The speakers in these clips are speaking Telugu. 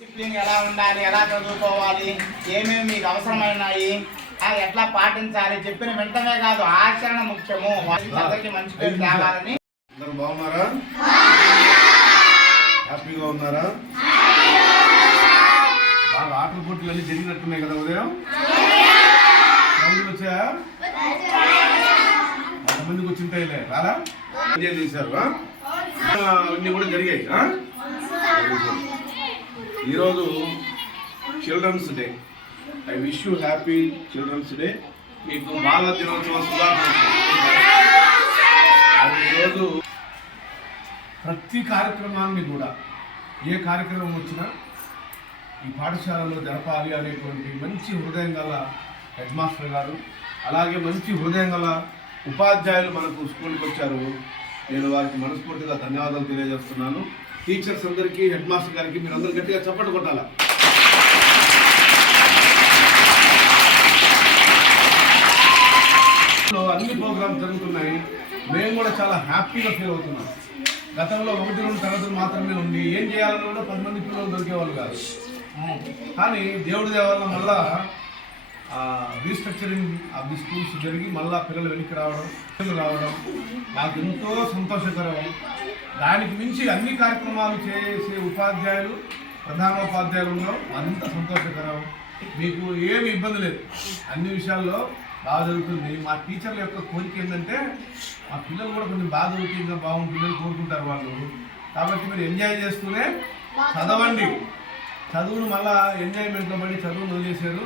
డిసిప్లిన్ ఎలా ఉండాలి, ఎలా చదువుకోవాలి, ఏమేమి మీకు అవసరమైనాయి, అది ఎట్లా పాటించాలి చెప్పిన వెంటనే కాదు, ఆచరణ ముఖ్యము. అందరికీ మంచి పేరు తేవాలని. అందరూ బాగున్నారా? హ్యాపీగా ఉన్నారా? బాగా ఆటల పోటీలు అన్ని జరిగినట్టున్నాయి కదా ఉదయం? వచ్చాయా? మందికి వచ్చింటాయిలే రాలా? ఎంజాయ్ చేశారు, అన్నీ కూడా జరిగాయి. ఈరోజు children's day. I wish you happy children's day. మీకు బాల దినోత్సవ శుభాకాంక్షలు. ఈరోజు ప్రతి కార్యక్రమాన్ని కూడా, ఏ కార్యక్రమం వచ్చినా ఈ పాఠశాలలో జరపాలి అనేటువంటి మంచి హృదయం గల హెడ్ మాస్టర్ గారు, అలాగే మంచి హృదయం గల ఉపాధ్యాయులు మనకు స్కూల్కి వచ్చారు. నేను వారికి మనస్ఫూర్తిగా ధన్యవాదాలు తెలియజేస్తున్నాను. టీచర్స్ అందరికీ, హెడ్ మాస్టర్ గారికి మీరు అందరూ గట్టిగా చప్పట్లు కొట్టాలా. అన్ని ప్రోగ్రామ్స్ జరుగుతున్నాయి. మేము కూడా చాలా హ్యాపీగా ఫీల్ అవుతున్నాం. గతంలో 1-2 తరగతులు మాత్రమే ఉండి ఏం చేయాలని కూడా 10 మంది పిల్లలు దొరికేవాళ్ళు కాదు. కానీ దేవుడి దేవాలన మళ్ళా రీస్ట్రక్చరింగ్ ఆఫ్ ది స్కూల్స్ జరిగి మళ్ళీ పిల్లలు వెనక్కి రావడం నాకు ఎంతో సంతోషకరం. దానికి మించి అన్ని కార్యక్రమాలు చేసే ఉపాధ్యాయులు, ప్రధానోపాధ్యాయులు ఉండడం అంత సంతోషకరం. మీకు ఏమి ఇబ్బంది లేదు, అన్ని విషయాల్లో బాగా జరుగుతుంది. మా టీచర్ల యొక్క కోరిక ఏంటంటే మా పిల్లలు కూడా కొంచెం బాగా చదువుతుంది, ఇంకా బాగుంటుందని కోరుకుంటారు వాళ్ళు. కాబట్టి మీరు ఎంజాయ్ చేస్తూనే చదవండి. చదువును మళ్ళీ ఎంజాయ్మెంట్లో పడి చదువును వదిలేశారు,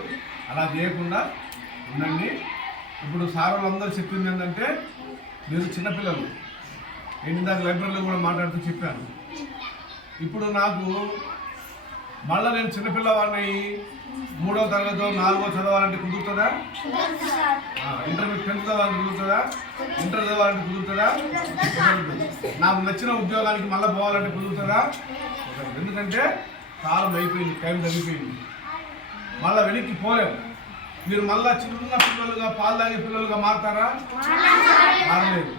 అలా చేయకుండా ఉండండి. ఇప్పుడు సార్ వాళ్ళందరూ చెప్పింది ఏంటంటే, మీరు చిన్నపిల్లలు, నేను ఇందాక లైబ్రరీలో కూడా మాట్లాడుతూ చెప్పాను. ఇప్పుడు నాకు మళ్ళీ నేను చిన్నపిల్లవాడిని 3వ తరగతి 4వ చదవాలంటే కుదురుతుందా? ఇంటర్మీడియట్ 10th చదవాలంటే కుదురుతుందా? ఇంటర్ చదవాలంటే కుదురుతుందా? నాకు నచ్చిన ఉద్యోగానికి మళ్ళీ పోవాలంటే కుదురుతుందా? ఎందుకంటే కాలం అయిపోయింది, టైం తగ్గిపోయింది, మళ్ళీ వెనక్కి పోలేము. మీరు మళ్ళీ చిన్న పిల్లలుగా, పాలు తాగే పిల్లలుగా మారుతారా? మారలేదు.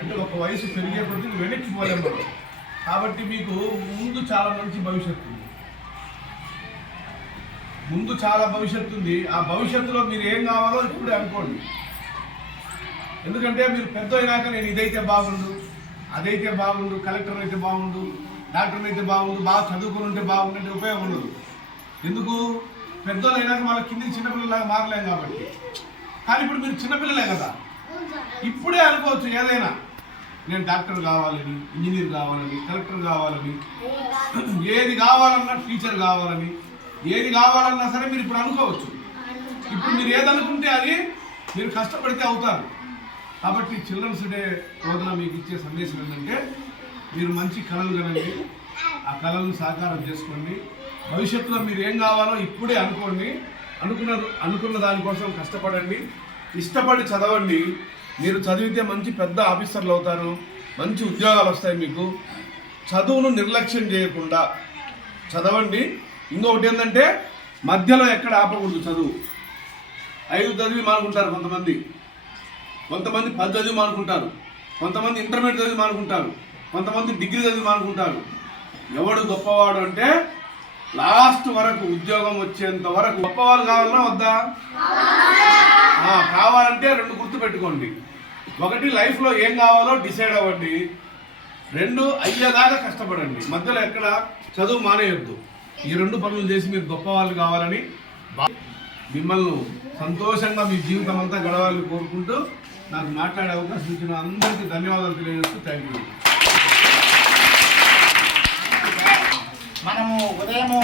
అంటే ఒక వయసు పెరిగే కొద్దీ వెనక్కి పోలేము. కాబట్టి మీకు ముందు చాలా మంచి భవిష్యత్తు ఉంది, ముందు చాలా భవిష్యత్తు ఉంది. ఆ భవిష్యత్తులో మీరు ఏం కావాలో ఇప్పుడే అనుకోండి. ఎందుకంటే మీరు పెద్ద అయినాక నేను ఇదైతే బాగుండు, అదైతే బాగుండు, కలెక్టర్ అయితే బాగుండు, డాక్టర్ అయితే బాగుండు, బాగా చదువుకుని ఉంటే బాగుండే ఉపయోగం ఉండదు. ఎందుకు? పెద్దోళ్ళు అయినాక మళ్ళీ కిందికి చిన్నపిల్లలాగా మారలేం కాబట్టి. కానీ ఇప్పుడు మీరు చిన్నపిల్లలే కదా, ఇప్పుడే అనుకోవచ్చు ఏదైనా, నేను డాక్టర్ కావాలని, ఇంజనీర్ కావాలని, కలెక్టర్ కావాలని, ఏది కావాలన్నా టీచర్ కావాలని, ఏది కావాలన్నా సరే మీరు ఇప్పుడు అనుకోవచ్చు. ఇప్పుడు మీరు ఏదనుకుంటే అది మీరు కష్టపడితే అవుతారు. కాబట్టి చిల్డ్రన్స్ డే రోజున మీకు ఇచ్చే సందేశం ఏంటంటే, మీరు మంచి కళలు కనండి, ఆ కళలను సాకారం చేసుకోండి. భవిష్యత్తులో మీరు ఏం కావాలో ఇప్పుడే అనుకోండి. అనుకున్న దానికోసం కష్టపడండి, ఇష్టపడి చదవండి. మీరు చదివితే మంచి పెద్ద ఆఫీసర్లు అవుతారు, మంచి ఉద్యోగాలు వస్తాయి మీకు. చదువును నిర్లక్ష్యం చేయకుండా చదవండి. ఇంకొకటి ఏంటంటే, మధ్యలో ఎక్కడ ఆపకూడదు చదువు. 5 చదివి మానుకుంటారు కొంతమంది, 10 చదివి మానుకుంటారు, కొంతమంది ఇంటర్మీడియట్ చదివి మానుకుంటారు, కొంతమంది డిగ్రీ చదివి మానుకుంటారు. ఎవడు గొప్పవాడు అంటే లాస్ట్ వరకు, ఉద్యోగం వచ్చేంత వరకు గొప్పవాళ్ళు కావాలన్నా వద్దా? కావాలంటే 2 గుర్తుపెట్టుకోండి. 1 లైఫ్లో ఏం కావాలో డిసైడ్ అవ్వండి. 2 అయ్యేదాకా కష్టపడండి. మధ్యలో ఎక్కడ చదువు మానేయొద్దు. ఈ 2 పనులు చేసి మీరు గొప్పవాళ్ళు కావాలని, మిమ్మల్ని సంతోషంగా మీ జీవితం అంతా గడవాలని కోరుకుంటూ నాకు మాట్లాడే అవకాశం ఇచ్చిన అందరికీ ధన్యవాదాలు తెలియజేస్తూ థ్యాంక్ యూ. మనము ఉదయము